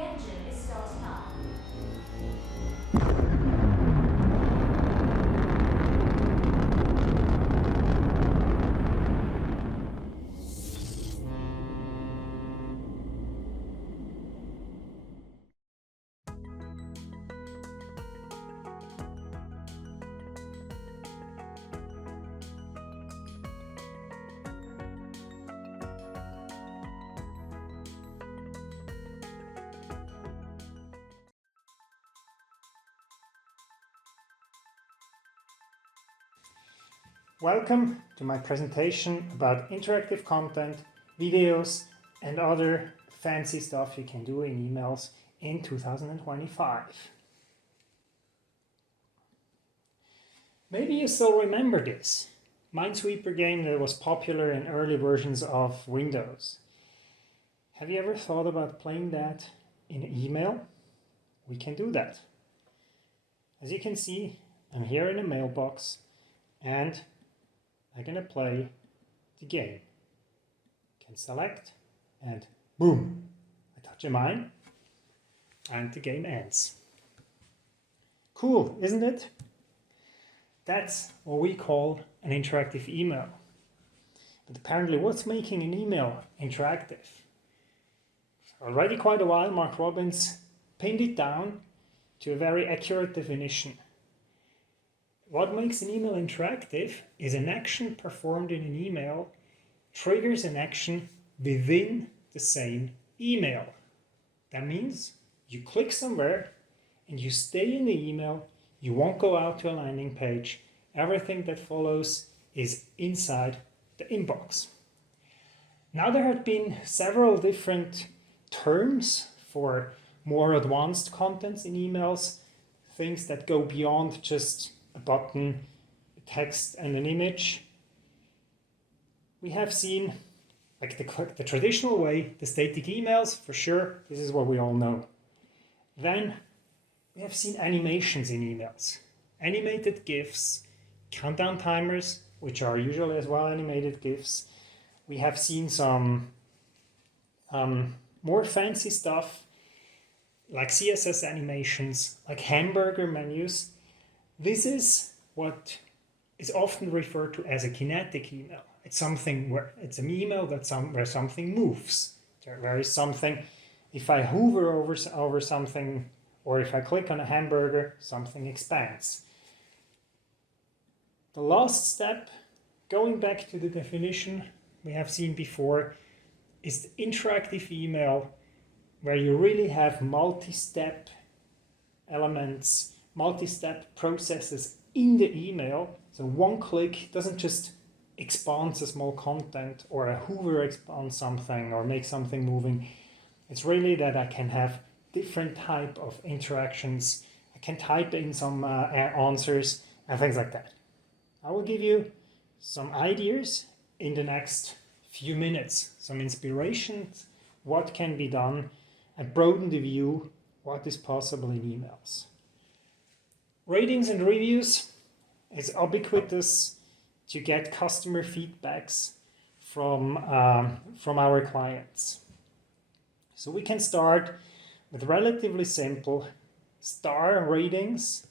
engine is starting up. Welcome to my presentation about interactive content, videos, and other fancy stuff you can do in emails in 2025. Maybe you still remember this Minesweeper game that was popular in early versions of Windows. Have you ever thought about playing that in email? We can do that. As you can see, I'm here in a mailbox and I'm going to play the game. Can select and boom, I touch a mine and the game ends. Cool, isn't it? That's what we call an interactive email. But apparently what's making an email interactive? Already quite a while, Mark Robbins pinned it down to a very accurate definition. What makes an email interactive is an action performed in an email triggers an action within the same email. That means you click somewhere and you stay in the email, you won't go out to a landing page. Everything that follows is inside the inbox. Now there have been several different terms for more advanced contents in emails, things that go beyond just a button, a text, and an image. We have seen, like the traditional way, the static emails, for sure, this is what we all know. Then we have seen animations in emails, animated GIFs, countdown timers, which are usually as well animated GIFs. We have seen some more fancy stuff, like CSS animations, like hamburger menus. This is what is often referred to as a kinetic email. It's something where it's an email where something moves. There is something, if I hover over something, or if I click on a hamburger, something expands. The last step, going back to the definition we have seen before, is the interactive email, where you really have multi-step elements, multi-step processes in the email. So one click doesn't just expand a small content, or a hover expands something or make something moving. It's really that I can have different type of interactions. I can type in some answers and things like that. I will give you some ideas in the next few minutes, some inspirations, what can be done, and broaden the view, what is possible in emails. Ratings and reviews is ubiquitous to get customer feedbacks from our clients. So we can start with relatively simple star ratings.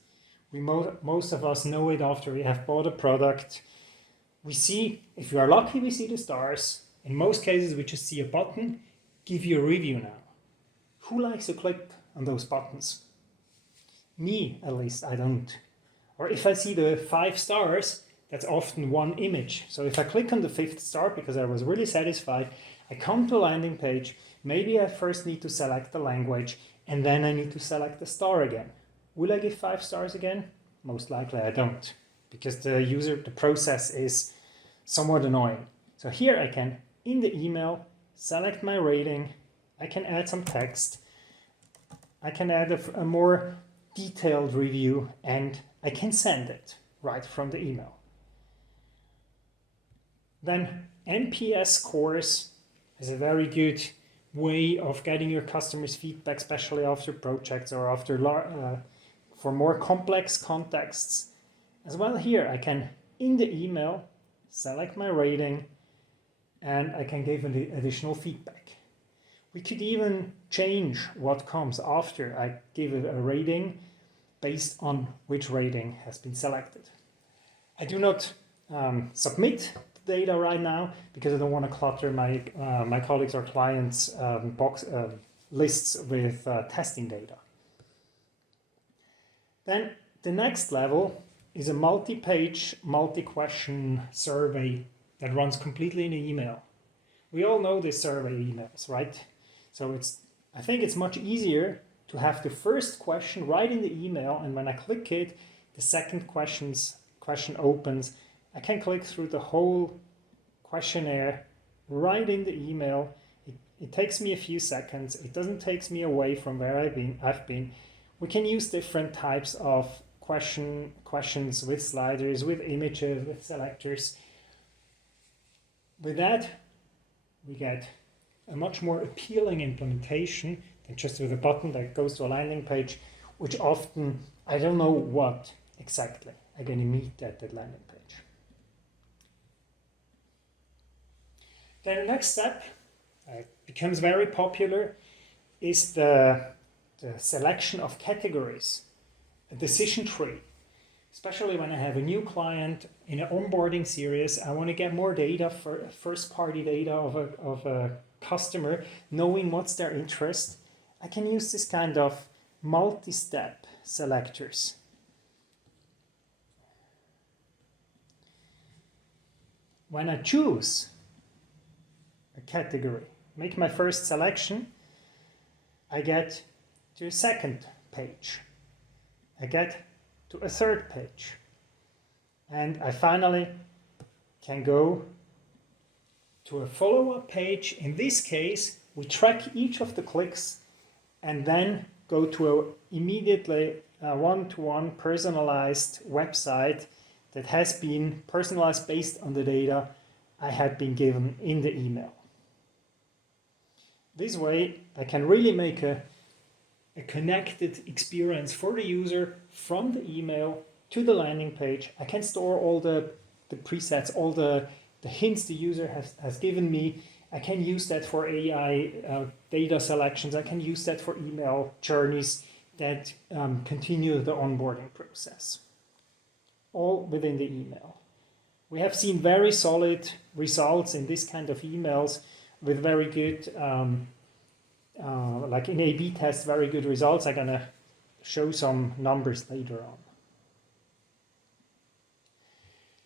Most of us know it after we have bought a product. We see, if you are lucky, we see the stars. In most cases, we just see a button, give you a review now. Who likes to click on those buttons? Me, at least, I don't. Or if I see the 5 stars, that's often one image. So if I click on the 5th star because I was really satisfied, I come to a landing page, maybe I first need to select the language, and then I need to select the star again. Will I give 5 stars again? Most likely I don't, because the process is somewhat annoying. So here I can, in the email, select my rating, I can add some text, I can add a more detailed review, and I can send it right from the email. Then NPS scores is a very good way of getting your customers' feedback, especially after projects or after for more complex contexts. As well here, I can, in the email, select my rating, and I can give additional feedback. We could even change what comes after I give it a rating based on which rating has been selected. I do not submit the data right now because I don't want to clutter my colleagues or clients' lists with testing data. Then the next level is a multi-page, multi-question survey that runs completely in email. We all know the survey emails, right? So I think it's much easier to have the first question right in the email, and when I click it, the second question opens. I can click through the whole questionnaire right in the email. It takes me a few seconds. It doesn't take me away from where I've been. We can use different types of questions with sliders, with images, with selectors. With that, we get a much more appealing implementation than just with a button that goes to a landing page, which often I don't know what exactly I'm going to meet at that landing page. Then the next step becomes very popular is the selection of categories, a decision tree. Especially when I have a new client in an onboarding series, I want to get more data, for first-party data of a customer, knowing what's their interest. I can use this kind of multi-step selectors. When I choose a category, make my first selection, I get to a second page. I get to a third page. And I finally can go to a follow-up page. In this case, we track each of the clicks and then go to a immediately one-to-one personalized website that has been personalized based on the data I had been given in the email. This way, I can really make a connected experience for the user from the email to the landing page. I can store all the presets, all the hints the user has given me. I can use that for AI data selections. I can use that for email journeys that continue the onboarding process, all within the email. We have seen very solid results in this kind of emails with very good, like in A/B tests, very good results. I'm going to show some numbers later on.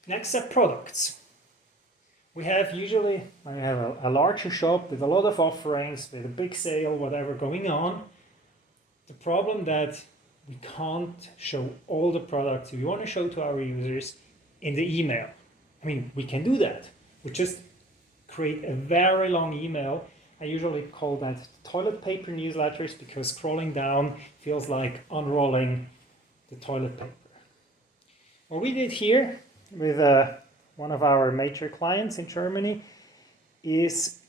Next up, products. We have usually, when we have a larger shop with a lot of offerings, with a big sale, whatever going on, the problem that we can't show all the products we want to show to our users in the email. I mean, we can do that. We just create a very long email. I usually call that toilet paper newsletters because scrolling down feels like unrolling the toilet paper. What we did here with one of our major clients in Germany is,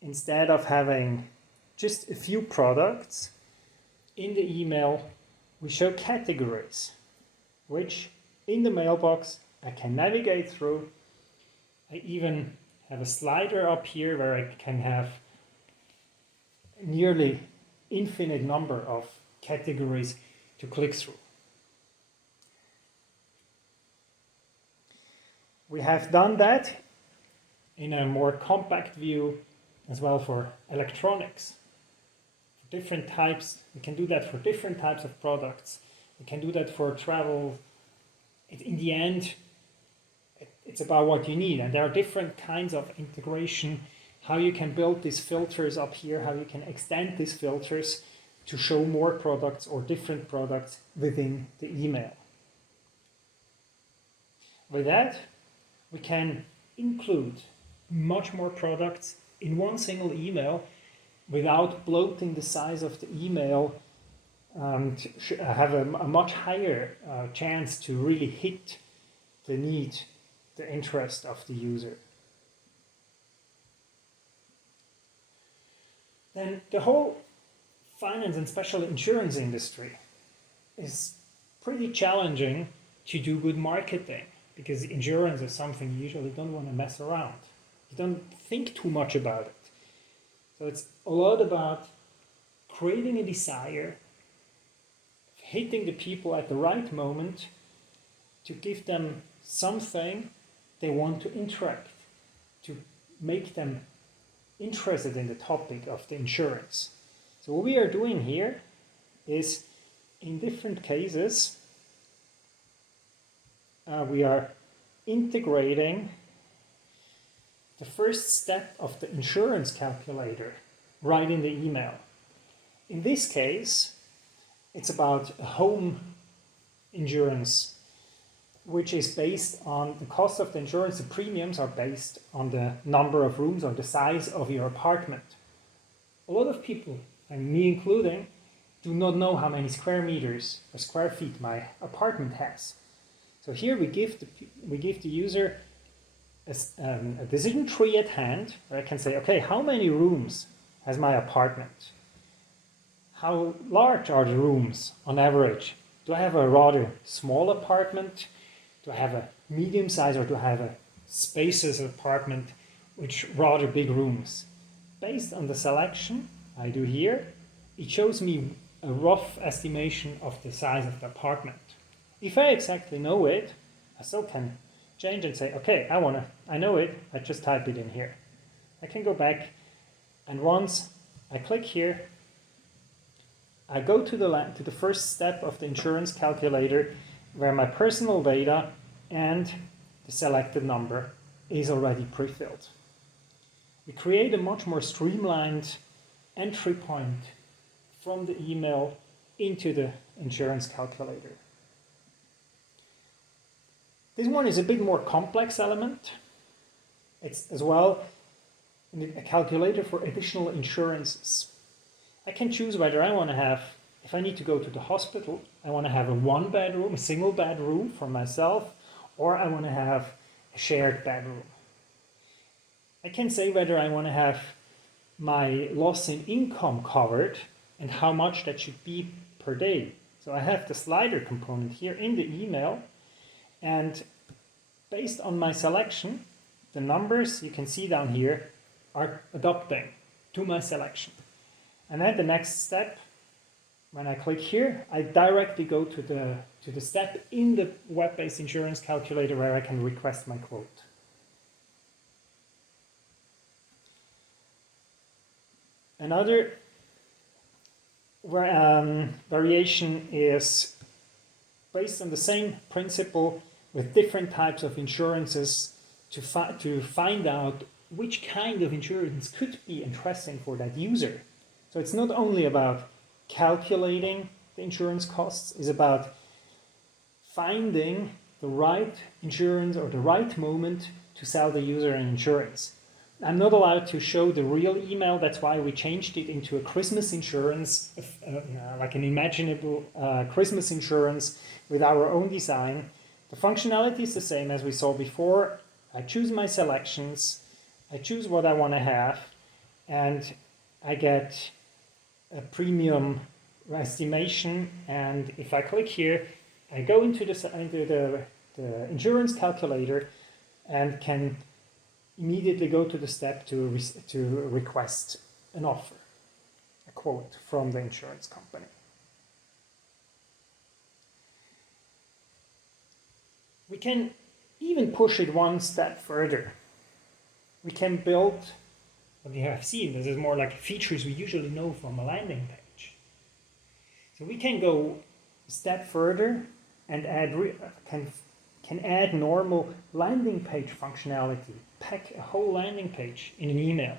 instead of having just a few products in the email, we show categories, which in the mailbox I can navigate through. I even have a slider up here where I can have a nearly infinite number of categories to click through. We have done that in a more compact view as well for electronics. For different types, we can do that for different types of products. We can do that for travel. In the end, it's about what you need, and there are different kinds of integration, how you can build these filters up here, how you can extend these filters to show more products or different products within the email. With that, we can include much more products in one single email without bloating the size of the email and have a much higher chance to really hit the need, the interest of the user. Then the whole finance and especially insurance industry is pretty challenging to do good marketing, because insurance is something you usually don't want to mess around. You don't think too much about it. So it's a lot about creating a desire, hitting the people at the right moment to give them something they want to interact, to make them interested in the topic of the insurance. So what we are doing here is, in different cases, we are integrating the first step of the insurance calculator right in the email. In this case, it's about a home insurance, which is based on the cost of the insurance. The premiums are based on the number of rooms or the size of your apartment. A lot of people, and me including, do not know how many square meters or square feet my apartment has. So here we give the user a decision tree at hand, where I can say, okay, how many rooms has my apartment? How large are the rooms on average? Do I have a rather small apartment? Do I have a medium size, or do I have a spacious apartment with rather big rooms? Based on the selection I do here, it shows me a rough estimation of the size of the apartment. If I exactly know it, I still can change and say, okay, I know it, I just type it in here. I can go back, and once I click here, I go to the first step of the insurance calculator, where my personal data and the selected number is already pre-filled. We create a much more streamlined entry point from the email into the insurance calculator. This one is a bit more complex element. It's as well a calculator for additional insurances. I can choose whether I want to have, if I need to go to the hospital, I want to have a single bedroom for myself, or I want to have a shared bedroom. I can say whether I want to have my loss in income covered and how much that should be per day. So I have the slider component here in the email, and based on my selection, the numbers you can see down here are adapting to my selection. And then the next step, when I click here, I directly go to the step in the web-based insurance calculator where I can request my quote. Another variation is based on the same principle with different types of insurances to find out which kind of insurance could be interesting for that user. So it's not only about calculating the insurance costs, it's about finding the right insurance or the right moment to sell the user an insurance. I'm not allowed to show the real email, that's why we changed it into a Christmas insurance, like an imaginable Christmas insurance with our own design. The functionality is the same as we saw before. I choose my selections, I choose what I want to have, and I get a premium estimation. And if I click here, I go into the insurance calculator and can immediately go to the step to request an offer, a quote from the insurance company. We can even push it one step further. We can build what you have seen. This is more like features we usually know from a landing page. So we can go a step further and can add normal landing page functionality, pack a whole landing page in an email.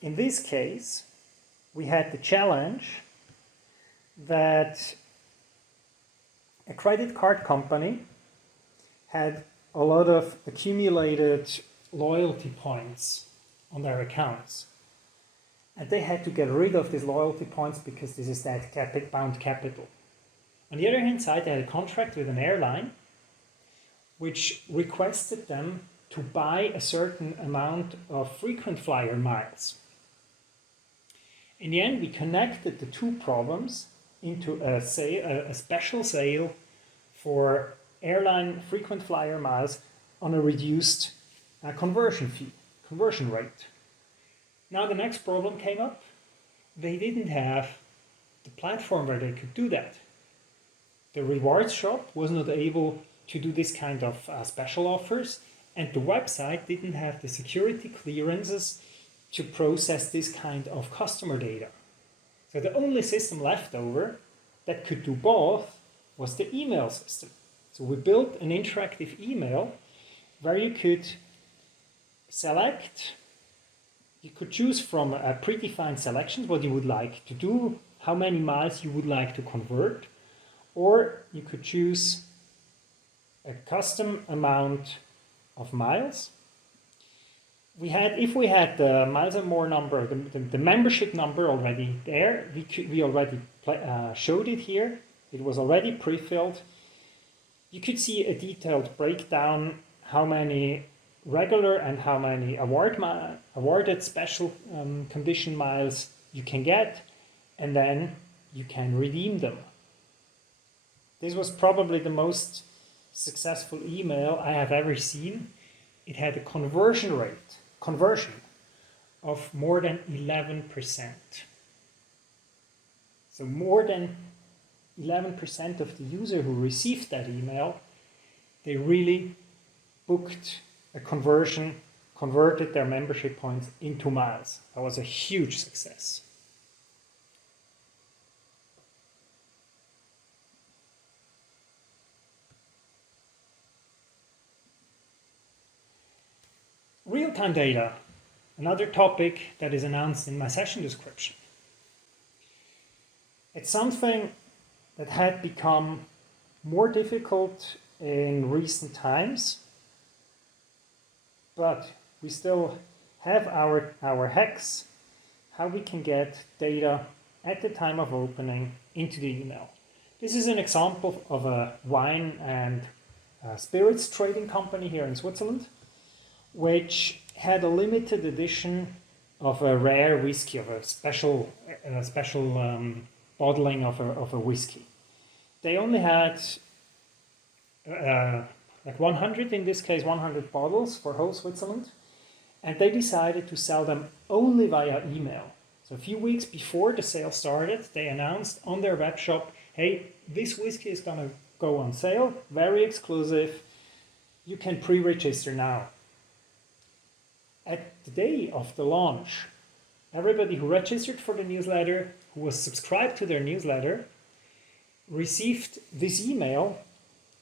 In this case, we had the challenge that a credit card company had a lot of accumulated loyalty points on their accounts. And they had to get rid of these loyalty points because this is that bound capital. On the other hand side, they had a contract with an airline which requested them to buy a certain amount of frequent flyer miles. In the end, we connected the two problems into a special sale for airline frequent flyer miles on a reduced conversion rate. Now the next problem came up. They didn't have the platform where they could do that. The rewards shop was not able to do this kind of special offers, and the website didn't have the security clearances to process this kind of customer data. So the only system left over that could do both was the email system. So we built an interactive email where you could select, you could choose from predefined selections what you would like to do, how many miles you would like to convert, or you could choose a custom amount of miles. If we had the miles and more number, the membership number already there, we already showed it here. It was already pre-filled. You could see a detailed breakdown, how many regular and how many awarded special condition miles you can get, and then you can redeem them. This was probably the most successful email I have ever seen. It had a conversion of more than 11%. So more than 11% of the user who received that email, they really booked a conversion, converted their membership points into miles. That was a huge success. Real-time data, another topic that is announced in my session description. It's something that had become more difficult in recent times, but we still have our hacks, how we can get data at the time of opening into the email. This is an example of a wine and spirits trading company here in Switzerland, which had a limited edition of a rare whiskey, of a special bottling of a whiskey. They only had like 100, in this case 100 bottles for whole Switzerland, and they decided to sell them only via email. So a few weeks before the sale started, they announced on their web shop, hey, this whiskey is gonna go on sale, very exclusive, you can pre-register now. At the day of the launch, everybody who registered for the newsletter, who was subscribed to their newsletter, received this email,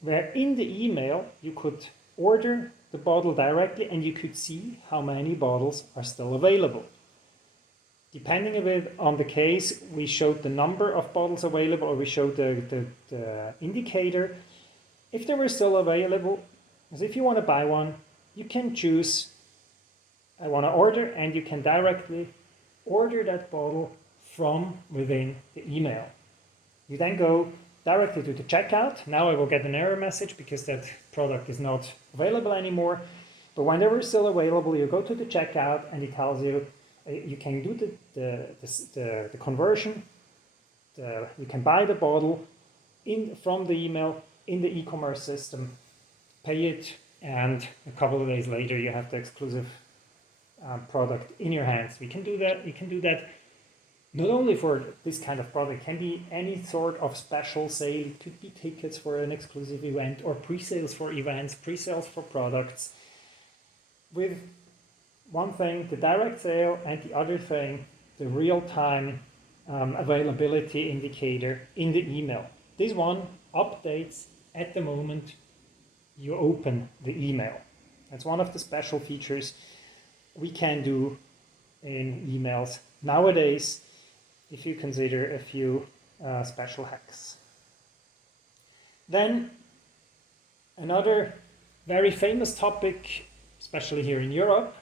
where in the email you could order the bottle directly and you could see how many bottles are still available. Depending a bit on the case, we showed the number of bottles available, or we showed the indicator. If they were still available, as if you want to buy one, you can choose I want to order, and you can directly order that bottle from within the email. You then go directly to the checkout. Now I will get an error message because that product is not available anymore. But when they were still available, you go to the checkout and it tells you you can do the conversion. You can buy the bottle from the email in the e-commerce system, pay it, and a couple of days later you have the exclusive product in your hands. We can do that. You can do that not only for this kind of product. It can be any sort of special sale. It could be tickets for an exclusive event, or pre-sales for events, pre-sales for products. With one thing, the direct sale, and the other thing, the real-time availability indicator in the email. This one updates at the moment you open the email. That's one of the special features we can do in emails nowadays, if you consider a few special hacks. Then another very famous topic, especially here in Europe,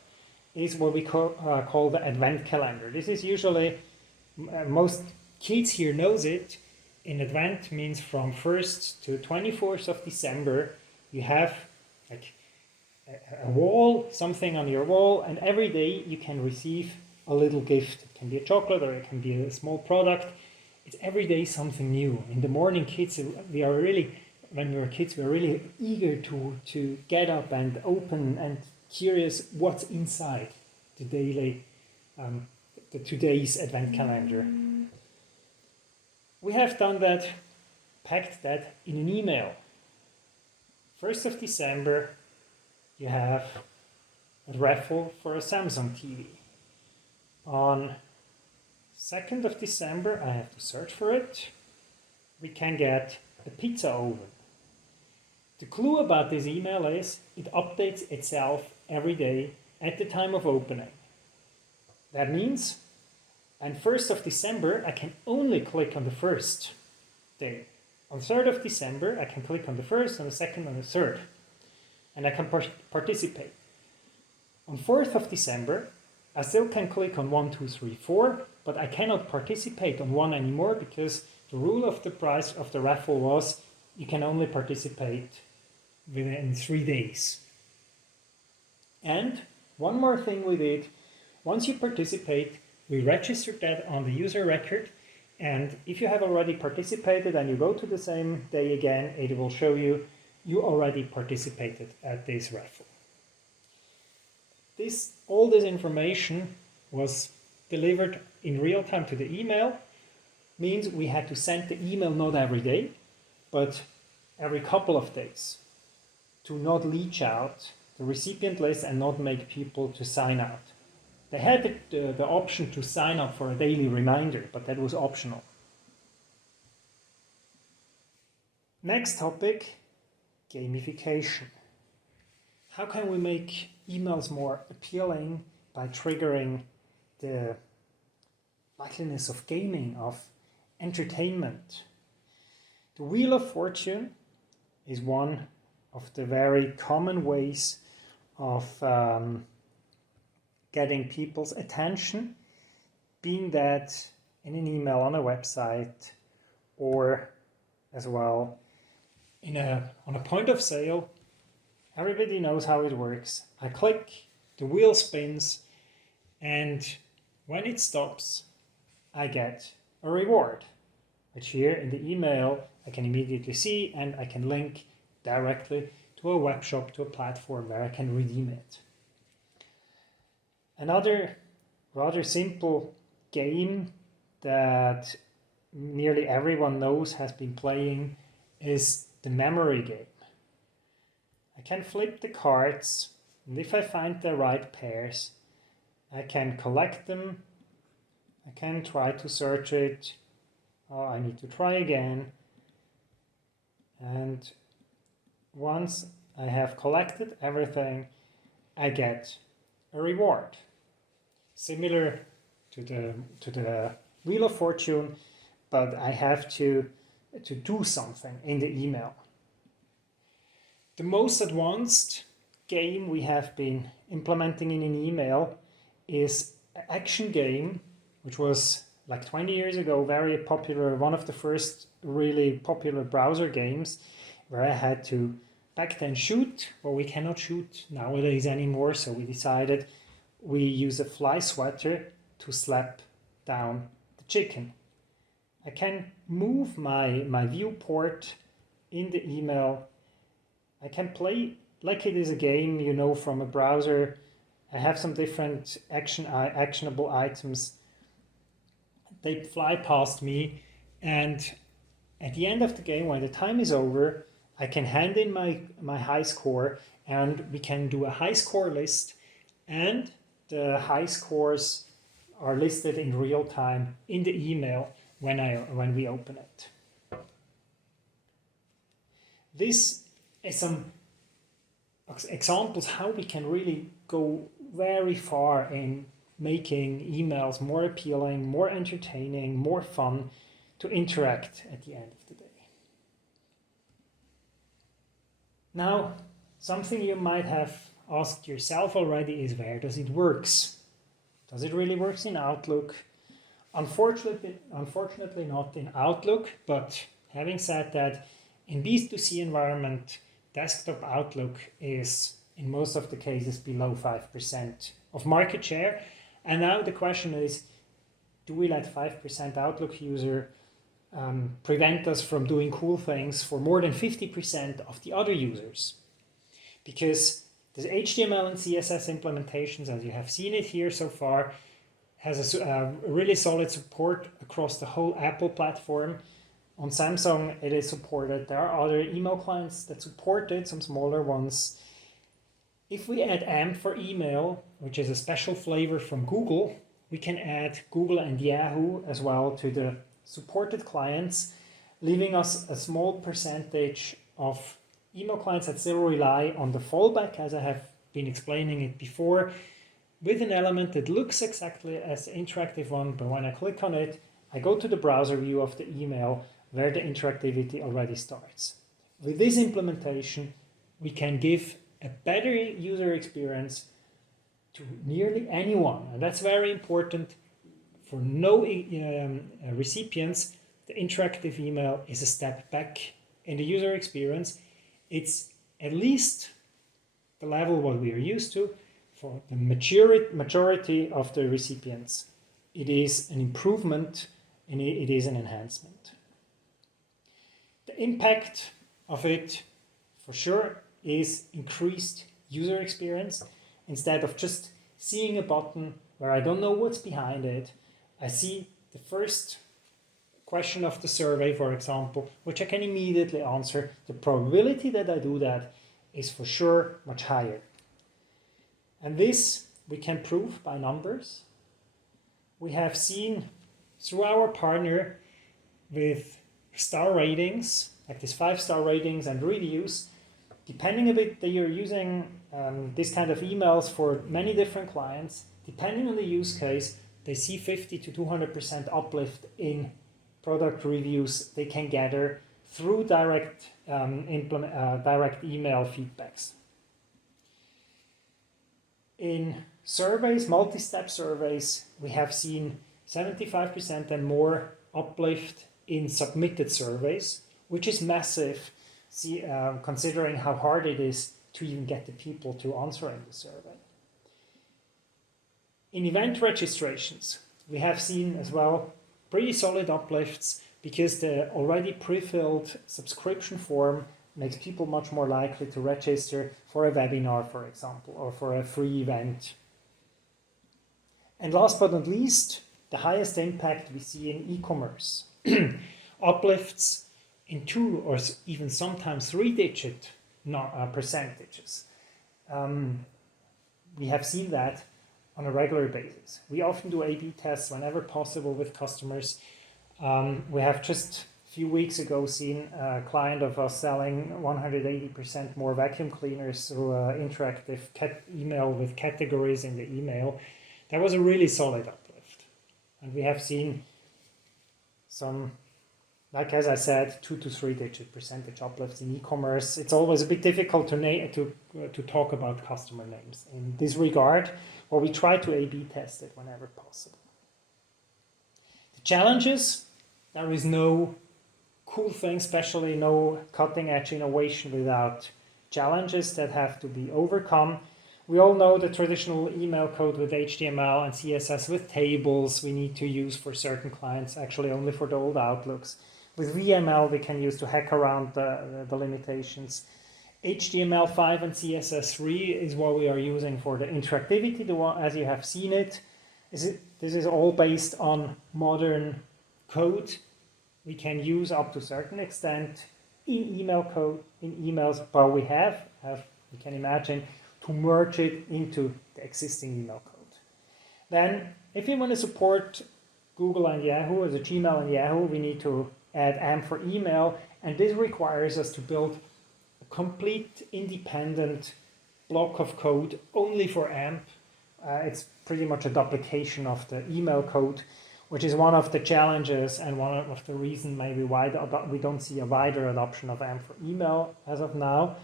is what we call the advent calendar. This is usually, most kids here knows it. In advent means from 1st to 24th of December, you have like a wall, something on your wall, and every day you can receive a little gift. It can be a chocolate or it can be a small product. It's every day something new. In the morning, kids, when we were kids, we were really eager to get up and open and curious what's inside the daily the today's advent calendar. We have done that, packed that in an email. 1st of December, you have a raffle for a Samsung TV. On 2nd of December, I have to search for it, we can get a pizza oven. The clue about this email is it updates itself every day at the time of opening. That means on 1st of December, I can only click on the first day. On 3rd of December, I can click on the first, on the second, and the third. And I can participate. On 4th of December, I still can click on 1, 2, 3, 4, but I cannot participate on 1 anymore because the rule of the price of the raffle was you can only participate within 3 days. And one more thing we did, once you participate, we registered that on the user record, and if you have already participated and you go to the same day again, it will show you already participated at this raffle. All this information was delivered in real time to the email, means we had to send the email not every day, but every couple of days to not leach out the recipient list and not make people to sign out. They had the option to sign up for a daily reminder, but that was optional. Next topic, gamification. How can we make emails more appealing by triggering the likeliness of gaming, of entertainment? The Wheel of Fortune is one of the very common ways of getting people's attention, being that in an email on a website or as well on a point of sale. Everybody knows how it works. I click, the wheel spins, and when it stops, I get a reward, which here in the email I can immediately see, and I can link directly to a web shop, to a platform where I can redeem it. Another rather simple game that nearly everyone knows, has been playing, is the memory game. I can flip the cards, and if I find the right pairs, I can collect them. I can try to search it. Oh, I need to try again. And once I have collected everything, I get a reward. Similar to the Wheel of Fortune, but I have to do something in the email. The most advanced game we have been implementing in an email is an action game, which was like 20 years ago very popular, one of the first really popular browser games, where I had to back then shoot. Well, we cannot shoot nowadays anymore, so we decided we use a fly swatter to slap down the chicken. I can move my viewport in the email. I can play like it is a game, you know, from a browser. I have some different actionable items. They fly past me, and at the end of the game, when the time is over, I can hand in my high score, and we can do a high score list, and the high scores are listed in real time in the email when we open it. This is some examples how we can really go very far in making emails more appealing, more entertaining, more fun to interact at the end of the day. Now, something you might have asked yourself already is, where does it work? Does it really work in Outlook? Unfortunately not in Outlook, but having said that, in B2C environment, desktop Outlook is in most of the cases below 5% of market share. And now the question is, do we let 5% Outlook user prevent us from doing cool things for more than 50% of the other users? Because there's HTML and CSS implementations, as you have seen it here so far, has a really solid support across the whole Apple platform. On Samsung, it is supported. There are other email clients that support it, some smaller ones. If we add AMP for email, which is a special flavor from Google, we can add Google and Yahoo as well to the supported clients, leaving us a small percentage of email clients that still rely on the fallback, as I have been explaining it before, with an element that looks exactly as the interactive one, but when I click on it, I go to the browser view of the email where the interactivity already starts. With this implementation, we can give a better user experience to nearly anyone, and that's very important. For no recipients, the interactive email is a step back in the user experience. It's at least the level what we are used to. For the majority of the recipients, it is an improvement and it is an enhancement. The impact of it, for sure, is increased user experience. Instead of just seeing a button where I don't know what's behind it, I see the first question of the survey, for example, which I can immediately answer. The probability that I do that is for sure much higher. And this we can prove by numbers. We have seen through our partner with star ratings, like these 5-star ratings and reviews, depending a bit that you're using this kind of emails for many different clients, depending on the use case, they see 50 to 200% uplift in product reviews they can gather through direct email feedbacks. In surveys, multi-step surveys, we have seen 75% and more uplift in submitted surveys, which is massive, considering how hard it is to even get the people to answer in the survey. In event registrations, we have seen as well pretty solid uplifts because the already pre-filled subscription form makes people much more likely to register for a webinar, for example, or for a free event. And last but not least, the highest impact we see in e-commerce. Uplifts in 2 or even sometimes 3-digit percentages. We have seen that on a regular basis. We often do A/B tests whenever possible with customers. We have just a few weeks ago seen a client of us selling 180% more vacuum cleaners through an interactive email with categories in the email. That was a really solid uplift. And we have seen some, like as I said, 2 to 3-digit percentage uplifts in e-commerce. It's always a bit difficult to talk about customer names. In this regard, or we try to A/B test it whenever possible. The challenges, there is no cool thing, especially no cutting-edge innovation without challenges that have to be overcome. We all know the traditional email code with HTML and CSS with tables we need to use for certain clients, actually only for the old Outlooks. With VML, we can use to hack around the limitations. HTML5 and CSS3 is what we are using for the interactivity, the one as you have seen it. This is all based on modern code we can use up to a certain extent in email code, in emails, but we have, you can imagine, to merge it into the existing email code. Then, if you want to support Google and Yahoo, as a Gmail and Yahoo, we need to add AMP for email, and this requires us to build a complete independent block of code only for AMP. It's pretty much a duplication of the email code, which is one of the challenges and one of the reasons maybe why we don't see a wider adoption of AMP for email as of now.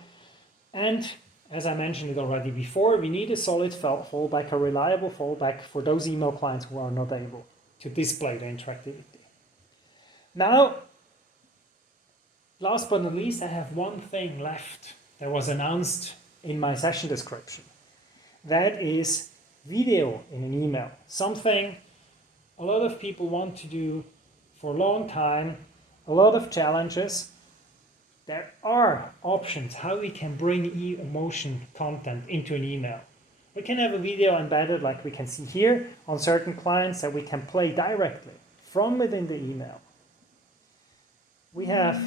And as I mentioned it already before, we need a solid fallback, a reliable fallback for those email clients who are not able to display the interactivity. Now, last but not least, I have one thing left that was announced in my session description. That is video in an email. Something a lot of people want to do for a long time, a lot of challenges. There are options how we can bring emotion content into an email. We can have a video embedded like we can see here on certain clients that we can play directly from within the email. We have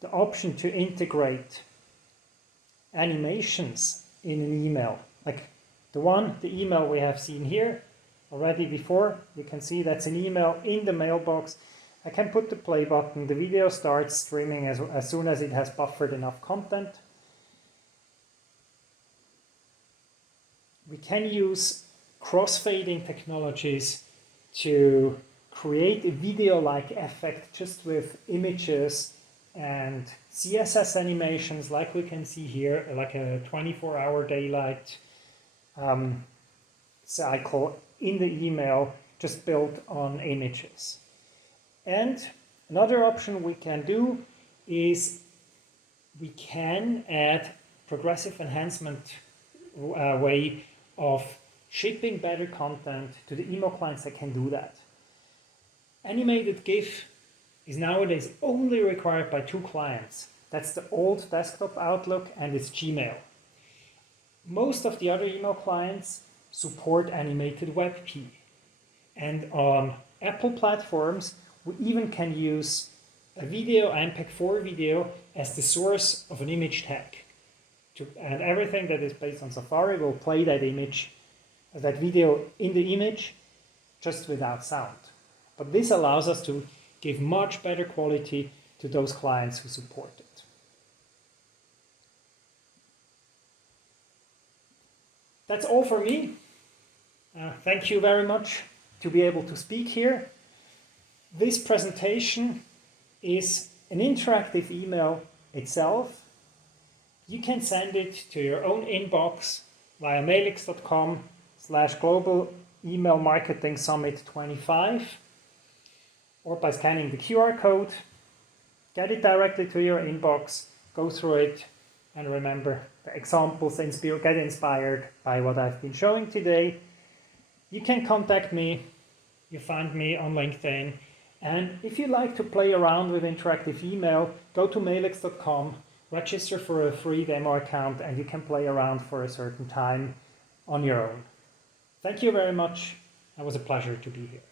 the option to integrate animations in an email, like the email we have seen here already before. You can see that's an email in the mailbox. I can put the play button, the video starts streaming as soon as it has buffered enough content. We can use crossfading technologies to create a video-like effect just with images and CSS animations like we can see here, like a 24-hour daylight cycle in the email just built on images. And another option we can do is we can add progressive enhancement way of shipping better content to the email clients that can do that. Animated GIF is nowadays only required by 2 clients. That's the old desktop Outlook and it's Gmail. Most of the other email clients support animated WebP. And on Apple platforms, we even can use a video, MPEG-4 video, as the source of an image tag. And everything that is based on Safari will play that image, that video in the image, just without sound. But this allows us to give much better quality to those clients who support it. That's all for me. Thank you very much to be able to speak here. This presentation is an interactive email itself. You can send it to your own inbox via mailix.com/global email marketing summit 25 or by scanning the QR code. Get it directly to your inbox, go through it, and remember the examples, get inspired by what I've been showing today. You can contact me, you find me on LinkedIn, and if you like to play around with interactive email, go to mailix.com, register for a free demo account, and you can play around for a certain time on your own. Thank you very much. It was a pleasure to be here.